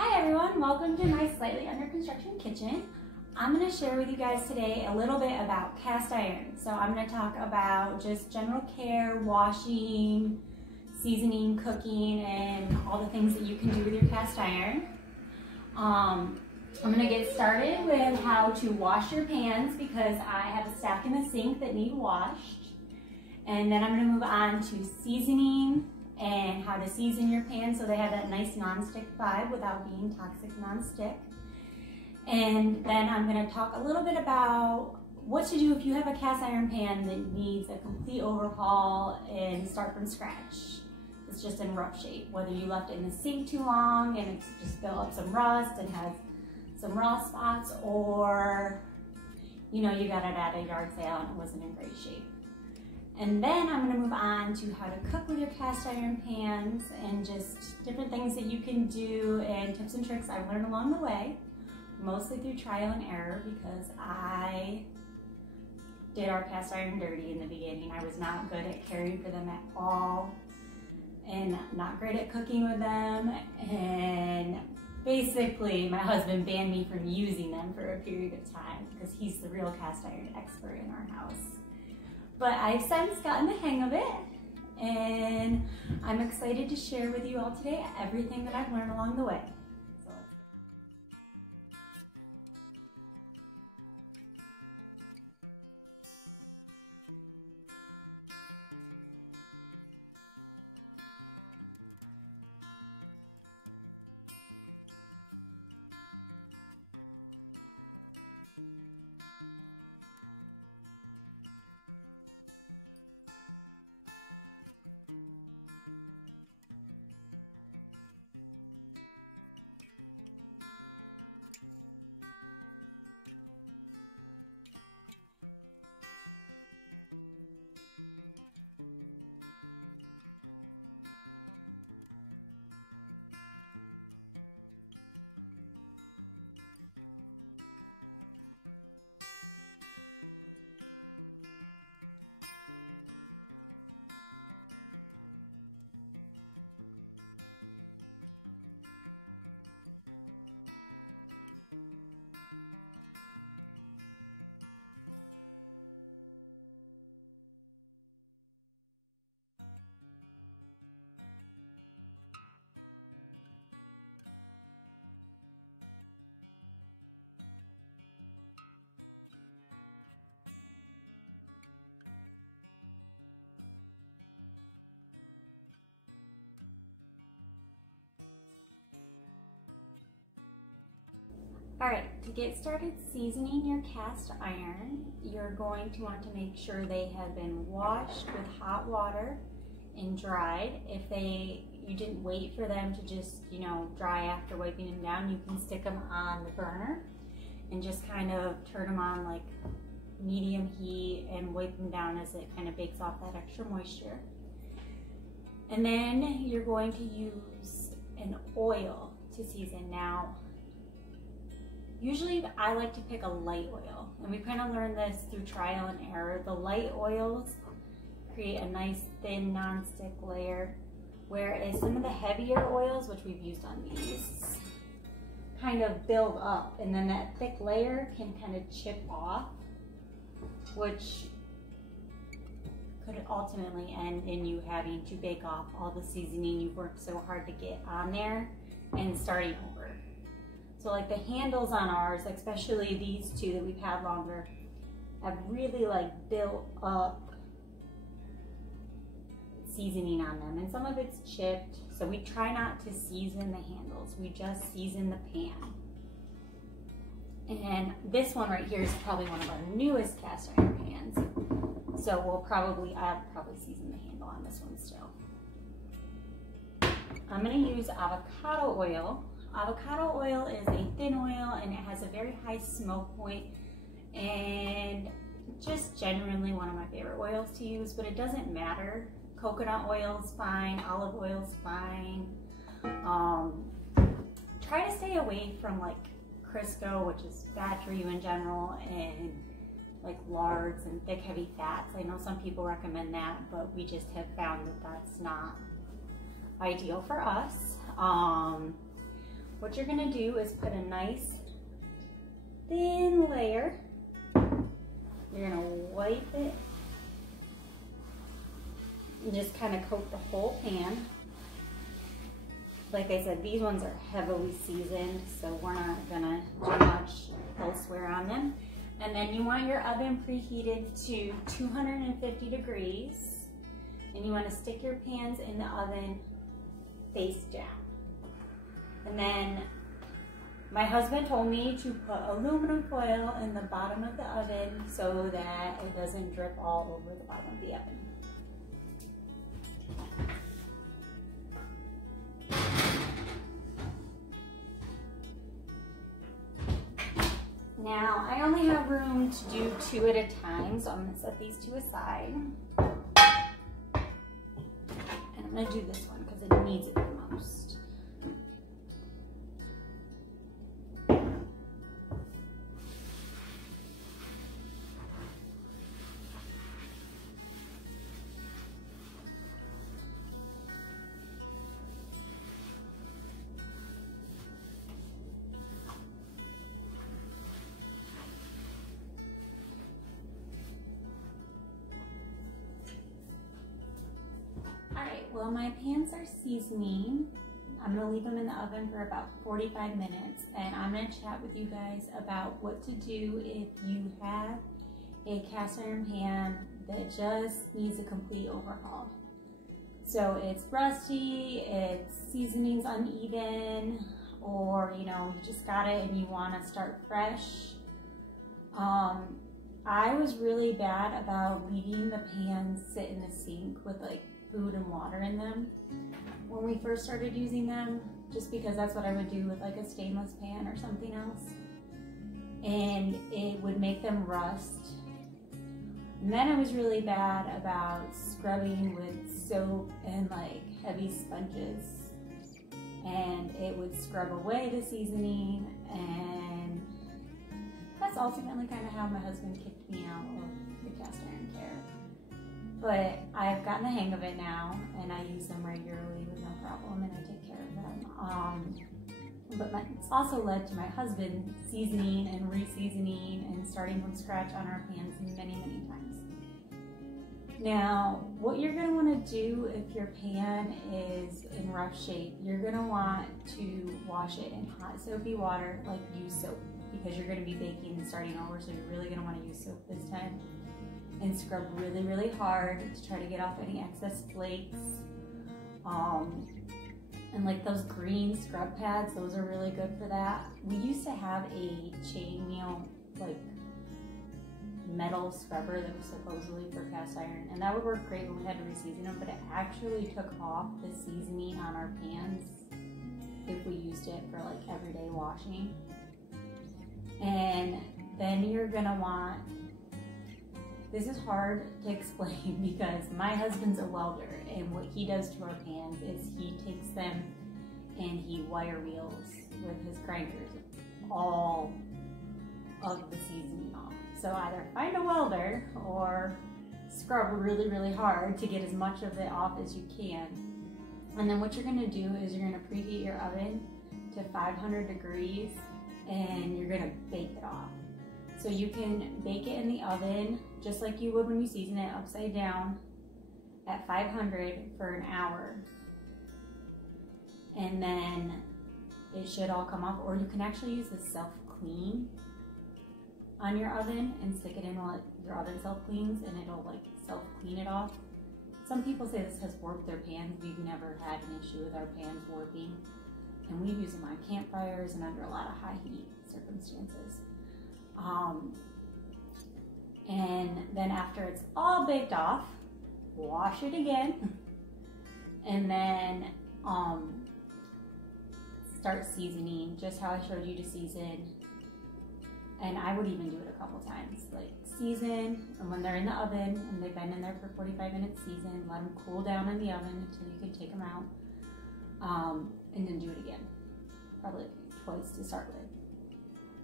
Hi everyone, welcome to my slightly under construction kitchen. I'm going to share with you guys today a little bit about cast iron. So I'm going to talk about just general care, washing, seasoning, cooking, and all the things that you can do with your cast iron. I'm going to get started with how to wash your pans because I have a stack in the sink that need washed. And then I'm going to move on to seasoning and how to season your pan so they have that nice non-stick vibe without being toxic non-stick. And then I'm going to talk a little bit about what to do if you have a cast iron pan that needs a complete overhaul and start from scratch. It's just in rough shape, whether you left it in the sink too long and it's just built up some rust and has some raw spots, or you know, you got it at a yard sale and it wasn't in great shape. And then I'm going to move on to how to cook with your cast iron pans and just different things that you can do and tips and tricks I've learned along the way, mostly through trial and error because I did our cast iron dirty in the beginning. I was not good at caring for them at all and not great at cooking with them, and basically my husband banned me from using them for a period of time because he's the real cast iron expert in our house. But I've since gotten the hang of it, and I'm excited to share with you all today everything that I've learned along the way. Alright, to get started seasoning your cast iron, you're going to want to make sure they have been washed with hot water and dried. If you didn't wait for them to just, dry after wiping them down, you can stick them on the burner and just kind of turn them on like medium heat and wipe them down as it kind of bakes off that extra moisture. And then you're going to use an oil to season. Now, usually I like to pick a light oil, and we kind of learned this through trial and error. The light oils create a nice thin non-stick layer, whereas some of the heavier oils, which we've used on these, kind of build up, and then that thick layer can kind of chip off, which could ultimately end in you having to bake off all the seasoning you've worked so hard to get on there and starting over. So like the handles on ours, especially these two that we've had longer, have really built up seasoning on them, and some of it's chipped. So we try not to season the handles, we just season the pan. And this one right here is probably one of our newest cast iron pans. So I'll probably season the handle on this one still. I'm gonna use avocado oil. Avocado oil is a thin oil and it has a very high smoke point, and just generally one of my favorite oils to use, but it doesn't matter. Coconut oil is fine, olive oil is fine. Try to stay away from Crisco, which is bad for you in general, and lards and thick heavy fats. I know some people recommend that, but we just have found that that's not ideal for us. what you're gonna do is put a nice thin layer. You're gonna wipe it and just kind of coat the whole pan. Like I said, these ones are heavily seasoned, so we're not gonna do much elsewhere on them. And then you want your oven preheated to 250 degrees. And you want to stick your pans in the oven face down. And then my husband told me to put aluminum foil in the bottom of the oven so that it doesn't drip all over the bottom of the oven. Now, I only have room to do 2 at a time, so I'm going to set these 2 aside. And I'm going to do this one because it needs it the most. Well, my pans are seasoning. I'm gonna leave them in the oven for about 45 minutes, and I'm gonna chat with you guys about what to do if you have a cast iron pan that just needs a complete overhaul. So it's rusty, its seasoning's uneven, or you just got it and you wanna start fresh. I was really bad about leaving the pans sit in the sink with like food and water in them when we first started using them, just because that's what I would do with like a stainless pan or something else, and it would make them rust. And then I was really bad about scrubbing with soap and like heavy sponges, and it would scrub away the seasoning, and that's ultimately kind of how my husband kicked me out of the cast iron care. But I've gotten the hang of it now, and I use them regularly with no problem, and I take care of them. But it's also led to my husband seasoning and re-seasoning and starting from scratch on our pans many, many times. Now, what you're going to want to do if your pan is in rough shape, you're going to want to wash it in hot soapy water, like use soap, because you're going to be baking and starting over, so you're really going to want to use soap this time. And scrub really, really hard to try to get off any excess flakes. And like those green scrub pads, those are really good for that. We used to have a chain meal, like metal scrubber that was supposedly for cast iron, and that would work great when we had to re-season them, but it actually took off the seasoning on our pans if we used it for like everyday washing. And then you're gonna want, this is hard to explain because my husband's a welder, and what he does to our pans is he takes them and he wire wheels with his grinders all of the seasoning off. So either find a welder or scrub really, really hard to get as much of it off as you can. And then what you're gonna do is you're gonna preheat your oven to 500 degrees and you're gonna bake it off. So you can bake it in the oven just like you would when you season it, upside down at 500 for an hour. And then it should all come off, or you can actually use the self-clean on your oven and stick it in while your oven self-cleans, and it'll like self-clean it off. Some people say this has warped their pans. We've never had an issue with our pans warping, and we use them on campfires and under a lot of high heat circumstances. And then after it's all baked off, wash it again, and then start seasoning just how I showed you to season. And I would even do it a couple times, like season, and when they're in the oven and they've been in there for 45 minutes, season, let them cool down in the oven until you can take them out, and then do it again, probably twice to start with.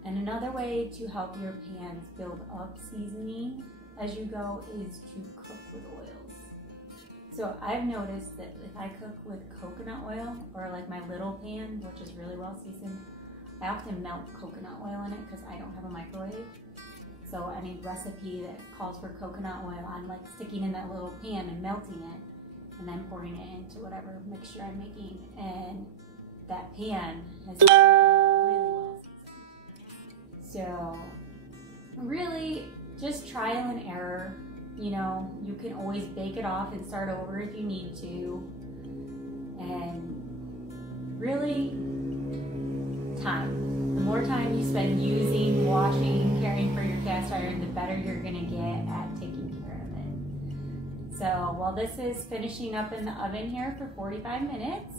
And another way to help your pans build up seasoning as you go is to cook with oils. So I've noticed that if I cook with coconut oil or like my little pan, which is really well seasoned, I often melt coconut oil in it because I don't have a microwave. So any recipe that calls for coconut oil, I'm like sticking in that little pan and melting it and then pouring it into whatever mixture I'm making. And that pan has really well seasoned. So really just trial and error. You know, you can always bake it off and start over if you need to. And really, time. The more time you spend using, washing, caring for your cast iron, the better you're gonna get at taking care of it. So while this is finishing up in the oven here for 45 minutes,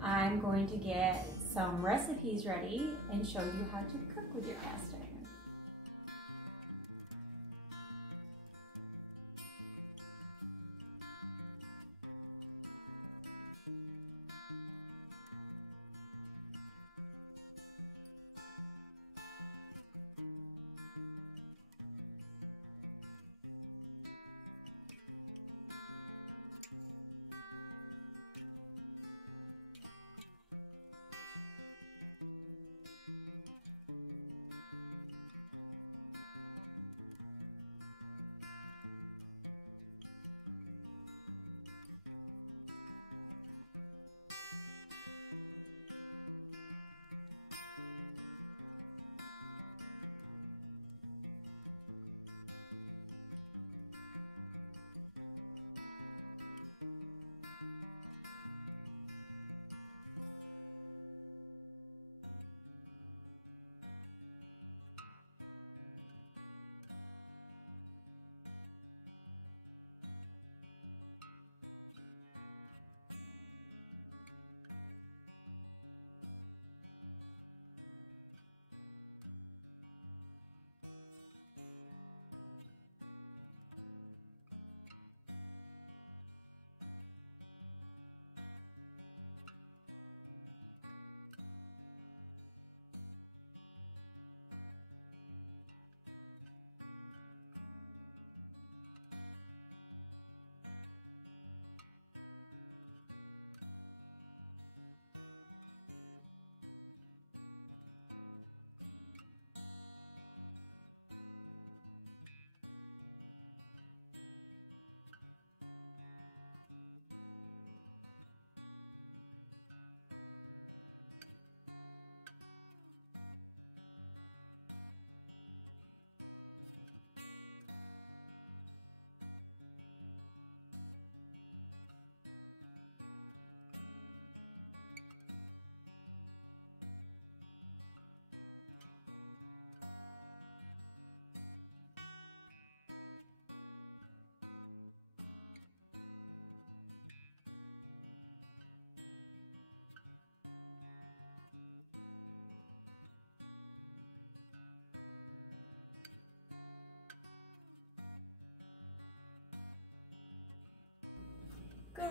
I'm going to get some recipes ready and show you how to cook with your cast iron.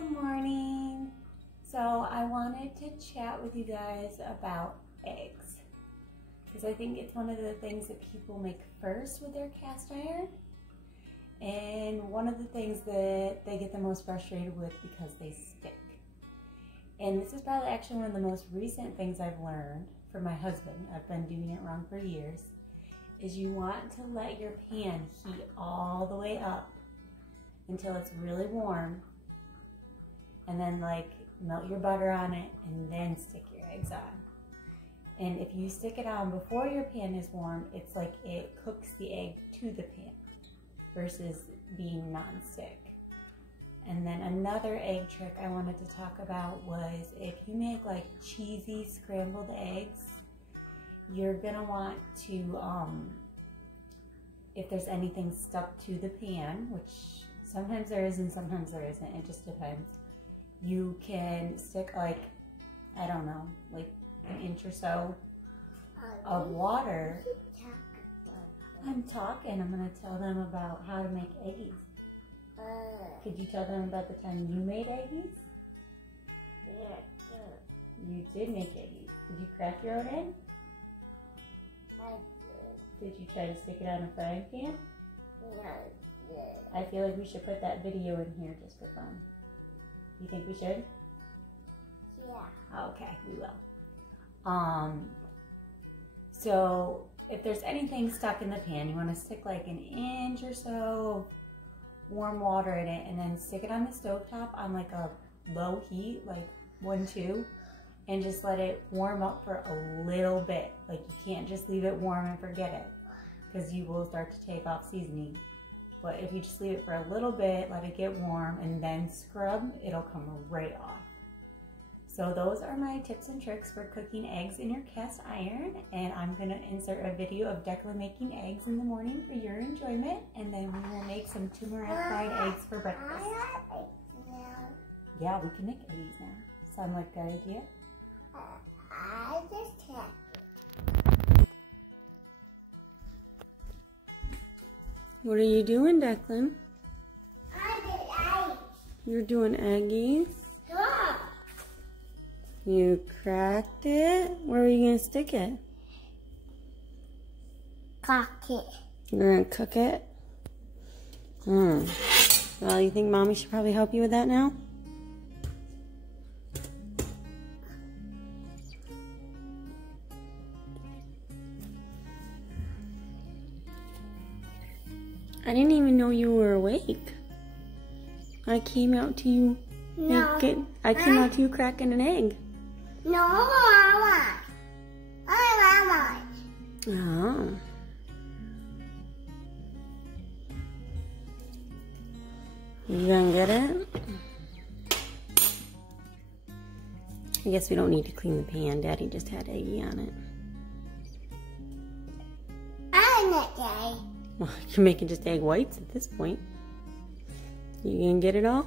Good morning. So I wanted to chat with you guys about eggs because I think it's one of the things that people make first with their cast iron, and one of the things that they get the most frustrated with because they stick. And this is probably actually one of the most recent things I've learned from my husband. I've been doing it wrong for years. Is you want to let your pan heat all the way up until it's really warm, and then like melt your butter on it and then stick your eggs on. And if you stick it on before your pan is warm, it's like it cooks the egg to the pan versus being non-stick. And then another egg trick I wanted to talk about was if you make like cheesy scrambled eggs, you're gonna want to, if there's anything stuck to the pan, which sometimes there is and sometimes there isn't, it just depends. You can stick like, I don't know, like an inch or so of water. I'm talking, I'm gonna tell them about how to make eggies. Could you tell them about the time you made eggies? Yeah. You did make eggies. Did you crack your own egg? Did you try to stick it on a frying pan? Yeah. I feel like we should put that video in here just for fun. You think we should? Yeah. Okay, we will. So if there's anything stuck in the pan, you want to stick like an inch or so of warm water in it, and then stick it on the stovetop on like a low heat, like 1-2, and just let it warm up for a little bit. Like you can't just leave it warm and forget it, because you will start to take off seasoning. But if you just leave it for a little bit, let it get warm, and then scrub, it'll come right off. So those are my tips and tricks for cooking eggs in your cast iron, and I'm going to insert a video of Declan making eggs in the morning for your enjoyment, and then we will make some turmeric fried eggs for breakfast. Yeah, we can make eggs now. Sound like a good idea? I just had What are you doing, Declan? I did eggs. You're doing eggies? Look. You cracked it? Where are you going to stick it? Cock it. You're going to cook it? Well, you think Mommy should probably help you with that now? I didn't even know you were awake. I came out to you out to you cracking an egg. No, Mama. Mama. Oh. You gonna get it? I guess we don't need to clean the pan. Daddy just had eggy on it. I'm not gay. Well, you're making just egg whites at this point. You gonna get it all?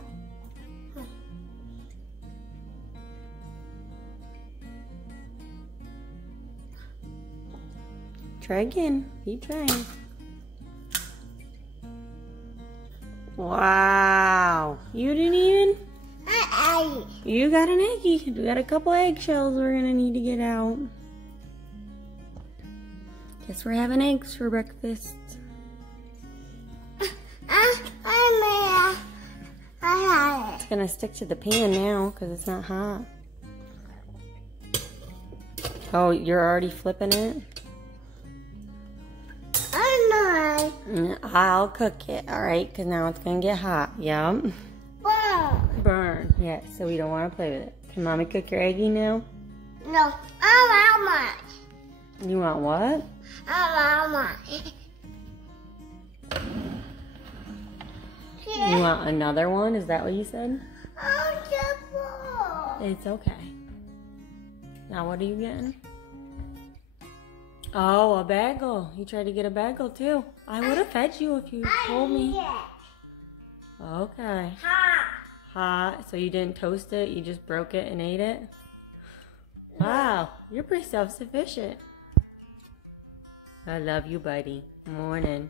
Try again. Keep trying. Wow. You didn't even? You got an eggie. We got a couple eggshells we're gonna need to get out. Guess we're having eggs for breakfast. It's gonna stick to the pan now because it's not hot. Oh, you're already flipping it? I'll cook it, alright, because now it's going to get hot. Yep. Burn. Yes, so we don't want to play with it. Can Mommy cook your eggie now? No, I want one. You want what? I want one. You want another one? Is that what you said? Oh, it's okay. Now what are you getting? Oh, a bagel. You tried to get a bagel too. I would have fed you if you told me. Okay. Hot. Hot. So you didn't toast it, you just broke it and ate it? Wow, you're pretty self-sufficient. I love you, buddy. Morning.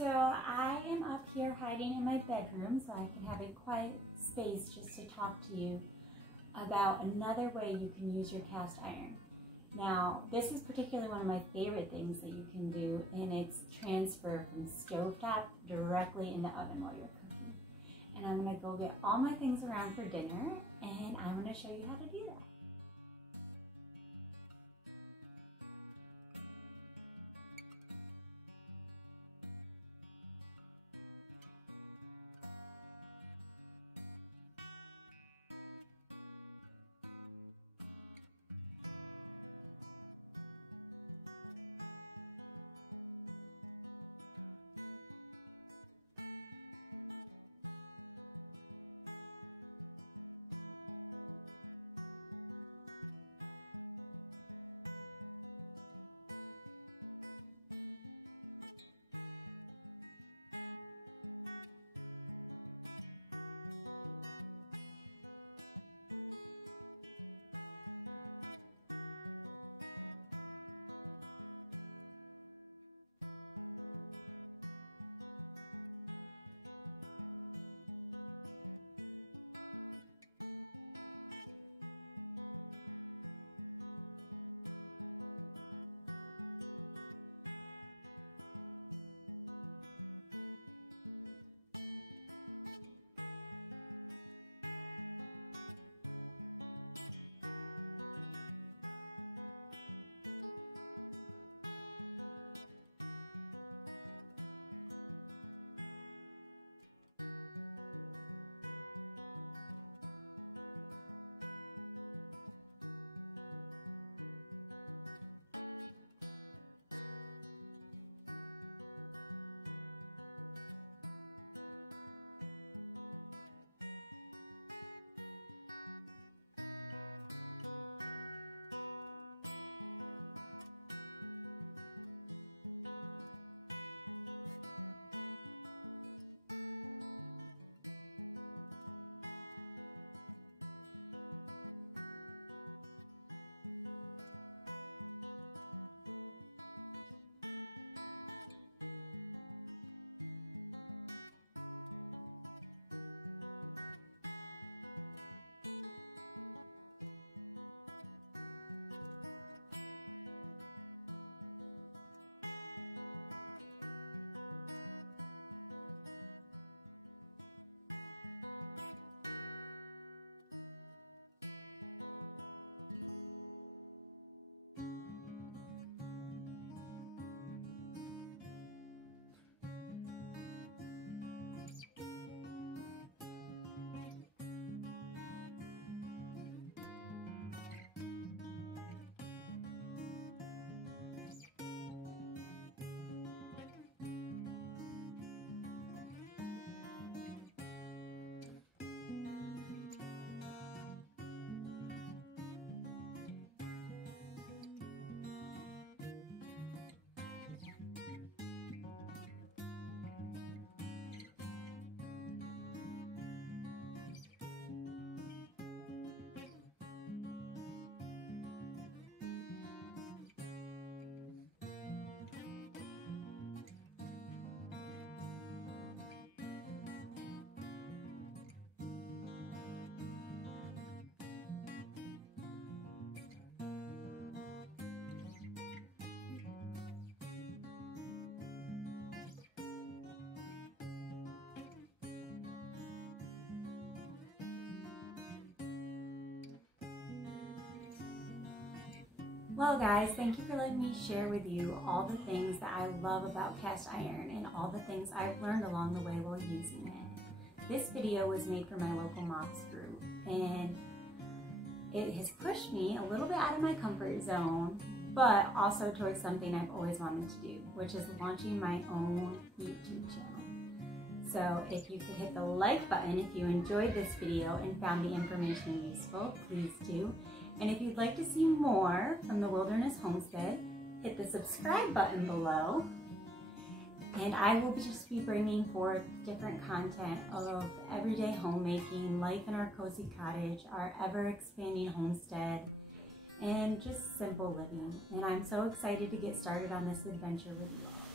So I am up here hiding in my bedroom so I can have a quiet space just to talk to you about another way you can use your cast iron. Now, this is particularly one of my favorite things that you can do, and it's transfer from stovetop directly in the oven while you're cooking. And I'm gonna go get all my things around for dinner, and I'm gonna show you how to do that. Well guys, thank you for letting me share with you all the things that I love about cast iron and all the things I've learned along the way while using it. This video was made for my local moms group, and it has pushed me a little bit out of my comfort zone, but also towards something I've always wanted to do, which is launching my own YouTube channel. So if you could hit the like button if you enjoyed this video and found the information useful, please do. And if you'd like to see more from the Wilderness Homestead, hit the subscribe button below. And I will just be bringing forth different content of everyday homemaking, life in our cozy cottage, our ever-expanding homestead, and just simple living. And I'm so excited to get started on this adventure with you all.